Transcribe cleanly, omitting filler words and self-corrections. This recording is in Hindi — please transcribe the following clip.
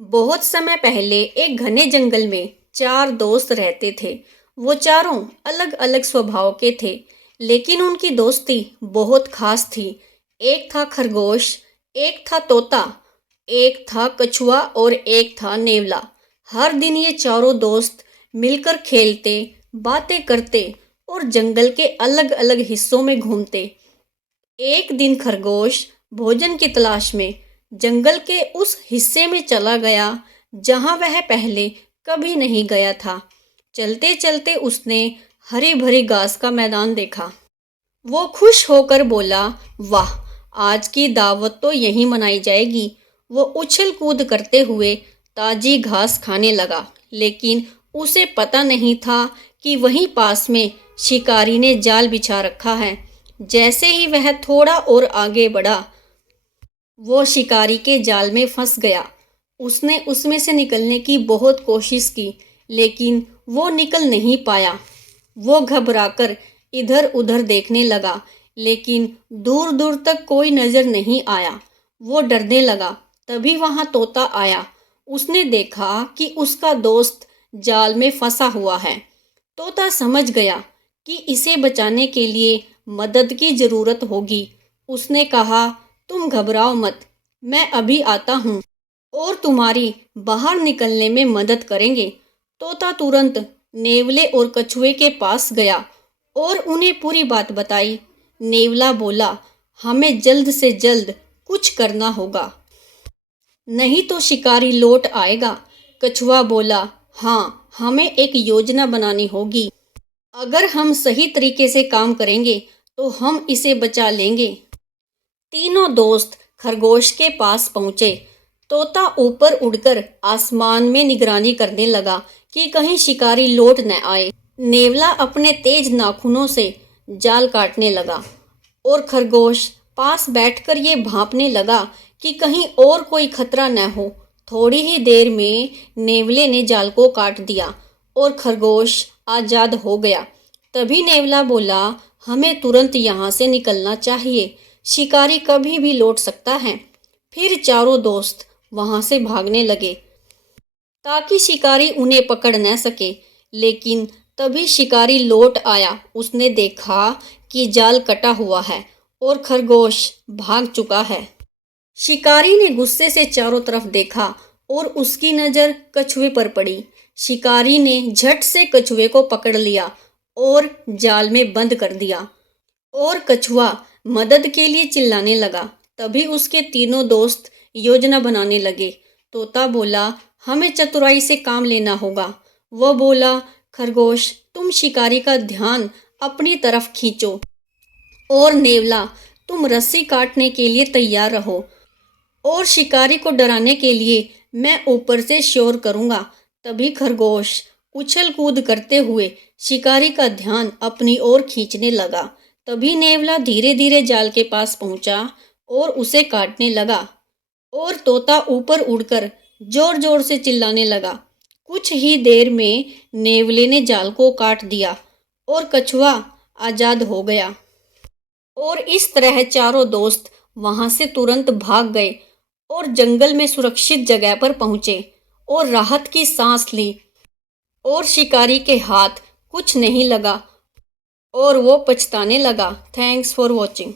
बहुत समय पहले एक घने जंगल में चार दोस्त रहते थे। वो चारों अलग अलग स्वभाव के थे, लेकिन उनकी दोस्ती बहुत खास थी। एक था खरगोश, एक था तोता, एक था कछुआ और एक था नेवला। हर दिन ये चारों दोस्त मिलकर खेलते, बातें करते और जंगल के अलग अलग हिस्सों में घूमते। एक दिन खरगोश भोजन की तलाश में जंगल के उस हिस्से में चला गया जहां वह पहले कभी नहीं गया था। चलते चलते उसने हरी भरी घास का मैदान देखा। वो खुश होकर बोला, वाह, आज की दावत तो यहीं मनाई जाएगी। वो उछल कूद करते हुए ताजी घास खाने लगा, लेकिन उसे पता नहीं था कि वहीं पास में शिकारी ने जाल बिछा रखा है। जैसे ही वह थोड़ा और आगे बढ़ा, वो शिकारी के जाल में फंस गया। उसने उसमें से निकलने की बहुत कोशिश की, लेकिन वो निकल नहीं पाया। वो घबराकर इधर उधर देखने लगा, लेकिन दूर दूर तक कोई नजर नहीं आया। वो डरने लगा। तभी वहां तोता आया। उसने देखा कि उसका दोस्त जाल में फंसा हुआ है। तोता समझ गया कि इसे बचाने के लिए मदद की जरूरत होगी। उसने कहा, तुम घबराओ मत, मैं अभी आता हूँ और तुम्हारी बाहर निकलने में मदद करेंगे। तोता तुरंत नेवले और कछुए के पास गया और उन्हें पूरी बात बताई। नेवला बोला, हमें जल्द से जल्द कुछ करना होगा, नहीं तो शिकारी लौट आएगा। कछुआ बोला, हाँ, हमें एक योजना बनानी होगी। अगर हम सही तरीके से काम करेंगे तो हम इसे बचा लेंगे। तीनों दोस्त खरगोश के पास पहुंचे। तोता ऊपर उड़कर आसमान में निगरानी करने लगा कि कहीं शिकारी लौट न आए। नेवला अपने तेज नाखूनों से जाल काटने लगा और खरगोश पास बैठकर ये भांपने लगा कि कहीं और कोई खतरा न हो। थोड़ी ही देर में नेवले ने जाल को काट दिया और खरगोश आजाद हो गया। तभी नेवला बोला, हमें तुरंत यहाँ से निकलना चाहिए, शिकारी कभी भी लौट सकता है। फिर चारों दोस्त वहां से भागने लगे ताकि शिकारी उन्हें पकड़ न सके। लेकिन तभी शिकारी लौट आया। उसने देखा कि जाल कटा हुआ है और खरगोश भाग चुका है। शिकारी ने गुस्से से चारों तरफ देखा और उसकी नज़र कछुए पर पड़ी। शिकारी ने झट से कछुए को पकड़ लिया और जाल में बंद कर दिया और कछुआ मदद के लिए चिल्लाने लगा। तभी उसके तीनों दोस्त योजना बनाने लगे। तोता बोला, हमें चतुराई से काम लेना होगा। वह बोला, खरगोश, तुम शिकारी का ध्यान अपनी तरफ खींचो और नेवला, तुम रस्सी काटने के लिए तैयार रहो और शिकारी को डराने के लिए मैं ऊपर से शोर करूंगा। तभी खरगोश उछल कूद करते हुए शिकारी का ध्यान अपनी ओर खींचने लगा। तभी नेवला धीरे धीरे जाल के पास पहुंचा और उसे काटने लगा और तोता ऊपर उड़कर जोर जोर से चिल्लाने लगा। कुछ ही देर में नेवले ने जाल को काट दिया और कछुआ आजाद हो गया। और इस तरह चारों दोस्त वहां से तुरंत भाग गए और जंगल में सुरक्षित जगह पर पहुंचे और राहत की सांस ली। और शिकारी के हाथ कुछ नहीं लगा और वो पछताने लगा। Thanks for watching.